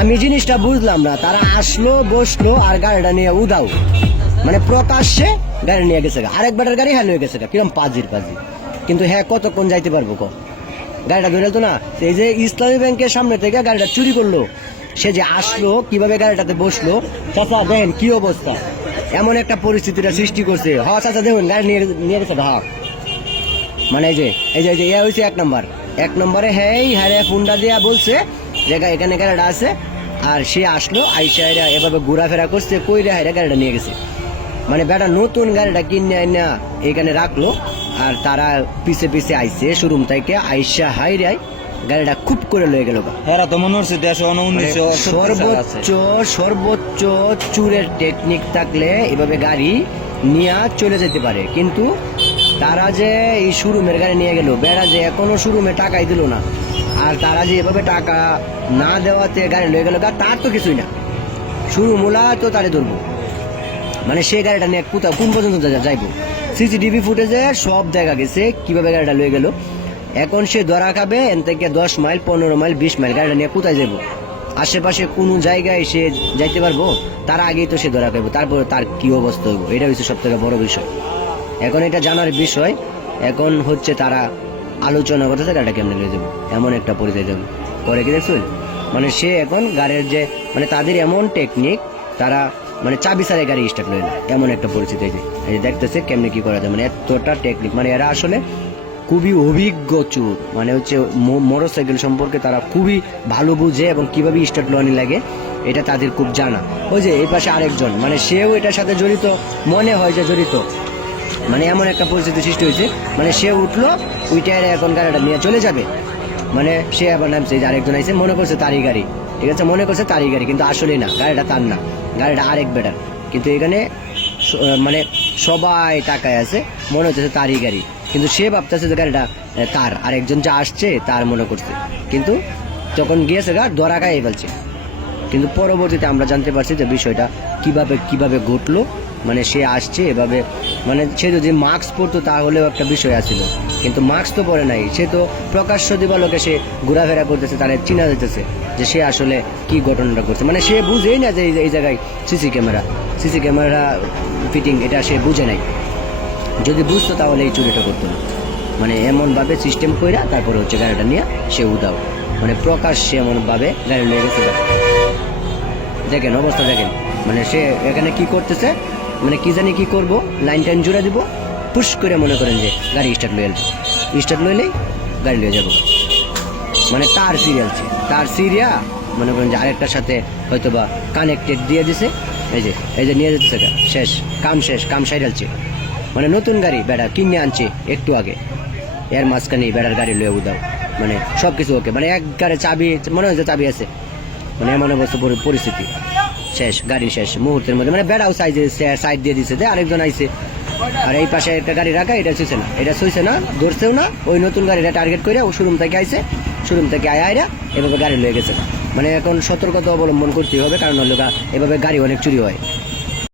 আমি জিনিসটা বুঝলাম না, তারা আসলো বসলো আর গাড়িটা নিয়ে উদাও, মানে প্রকাশ্যে গাড়ি নিয়ে গেছে, আরেকবারের গাড়ি হ্যাঁ নিয়ে গেছে, কিরম পাজির। কিন্তু হ্যাঁ কতক্ষণ যাইতে পারবো গাড়িটা ধরে তো না। এই যে ইসলামী ব্যাংকের সামনে থেকে গাড়িটা চুরি করলো, সে যে আসলো কিভাবে গাড়িটাতে বসলো, চাচা দেখেন কি অবস্থা, এমন একটা পরিস্থিতিটা সৃষ্টি করছে। হ্যাঁ চাচা দেখুন গাড়ি নিয়ে গেছে। হ্যাঁ মানে এই যে ইয়ে হয়েছে 1 নম্বরে হ্যাঁ ফোনটা দিয়া বলছে যে এখানে গাড়িটা আছে, আর সে আসলো আইসা এভাবে ঘোরাফেরা করছে, কইরা হাইরা গাড়িটা নিয়ে গেছে। মানে বেটা নতুন গাড়িটা কিনে না এখানে রাখলো, আর তারা পিছে আইছে শোরুম থেকে, আইসা হাইরাই গাড়িটা খুব করে লয়ে গেল। এরা তো মনে হচ্ছে 1919 সর্বোচ্চ চুরের টেকনিক থাকলে এভাবে গাড়ি নিয়ে চলে যেতে পারে, কিন্তু তারা যে এই শোরুমের গাড়ি নিয়ে গেল, বেড়া যে এখনো শোরুমে টাকাই দিল না, আর তারা যে এভাবে টাকা না দেওয়াতে গাড়ি লয়ে গেল, তার তো কিছুই না, শোরুমওয়ালা তো তারে ধরবো। মানে সে গাড়িটা নিয়ে কোথাও কোন পর্যন্ত যাইবো, সিসিটিভি ফুটেজে সব দেখা গেছে কিভাবে গাড়িটা লয়ে গেল। এখন সে ধরা খাবে এন থেকে 10 মাইল 15 মাইল 20 মাইল, গাড়িটা নিয়ে কোথায় যাবো, আশেপাশে কোনো জায়গায় সে যাইতে পারবো, তার আগেই তো সে ধরা খাইবো, তারপরে তার কি অবস্থা হইব, এটা হচ্ছে সব থেকে বড় বিষয়। এখন এটা জানার বিষয়, এখন হচ্ছে তারা আলোচনা করতেছে গাড়িটা কেমনে নিয়ে যাবো, এমন একটা পরিচয় যাবো করে কি দেখছো। মানে সে এখন গাড়ির যে মানে তাদের এমন টেকনিক, তারা মানে চাবি ছাড়াই গাড়ি স্টার্ট লইল, এমন একটা পরিস্থিতি হয়েছে। এই যে দেখতেছে কেমনে কি করা যায়, মানে এতটা টেকনিক, মানে এরা আসলে খুবই অভিজ্ঞ চোর, মানে হচ্ছে মোটরসাইকেল সম্পর্কে তারা খুবই ভালো বুঝে এবং কিভাবে স্টার্ট লওয়ানি লাগে এটা তাদের খুব জানা। ওই যে এই পাশে আরেকজন, মানে সেও এটার সাথে জড়িত, মনে হয় যে জড়িত, মানে এমন একটা পরিস্থিতি সৃষ্টি হয়েছে, মানে সে উঠলো উইটারে এখন গাড়িটা নিয়ে চলে যাবে, মানে সে আবার নামছে, যে আরেকজন আইসে মনে করছে তারই গাড়ি, ঠিক আছে মনে করছে তারই গাড়ি, কিন্তু আসলে না, গাড়িটা তার না, গাড়িটা আরেক বেটার, কিন্তু এখানে মানে সবাই তাকায় আছে, মনে হচ্ছে তারই গাড়ি, কিন্তু সে ভাবতেছে যে গাড়িটা তার, আরেকজন যা আসছে তার মনে করছে, কিন্তু যখন গিয়েছে গা ধরা খাইয়ে ফেলছে। কিন্তু পরবর্তীতে আমরা জানতে পারছি যে বিষয়টা কিভাবে ঘটলো, মানে সে আসছে এভাবে, মানে সে যদি মাস্ক পরতো তাহলেও একটা বিষয় আছিল, কিন্তু মাস্ক তো পরে নাই, সে তো প্রকাশ্য দিবালোকে সে ঘোরাফেরা করতেছে, তারা চিনা যেতেছে যে সে আসলে কি ঘটনাটা করছে, মানে সে বুঝেই না যে এই জায়গায় সিসি ক্যামেরা ফিটিং, এটা সে বুঝে নাই, যদি বুঝতো তাহলে এই চুরিটা করতো না। মানে এমনভাবে সিস্টেম কইরা তারপরে হচ্ছে গাড়িটা নিয়ে সে উদাও, মানে প্রকাশ্যে এমনভাবে গাড়ি নিয়ে গেছে। দেখেন অবস্থা দেখেন, মানে সে এখানে কি করতেছে, মানে কি জানি কি করবো, লাইন টাইন জুড়ে দিব, পুশ করে মনে করেন যে গাড়ি স্টার্ট লইলেই গাড়ি নিয়ে যাবো, মানে তার সিরিয়া মনে করেন যে আরেকটার সাথে হয়তো বা কানেক্টেড দিয়ে দিছে, এই যে নিয়ে যেতেছে, কাম সাইডালছে, মানে নতুন গাড়ি বেড়া কিনে আনছে একটু আগে, এর মাঝখানে বেড়ার গাড়ি লয়ে উদাও, মানে সবকিছু ওকে, মানে এক গাড়ি চাবি মনে হয়েছে চাবি আছে, মানে এমন অবস্থা পরিস্থিতি শেষ, গাড়ি শেষ মুহূর্তের মধ্যে, মানে বেড়াও সাইড দিয়ে দিছে, আরেকজন আইছে, আর এই পাশে একটা গাড়ি রাখা, এটা শুইছে না ধরছেও না, ওই নতুন গাড়িটা টার্গেট করে ও শোরুম থেকে আয়রা এভাবে গাড়ি লয়ে গেছে। মানে এখন সতর্কতা অবলম্বন করতে হবে, কারণ হলো এভাবে গাড়ি অনেক চুরি হয়।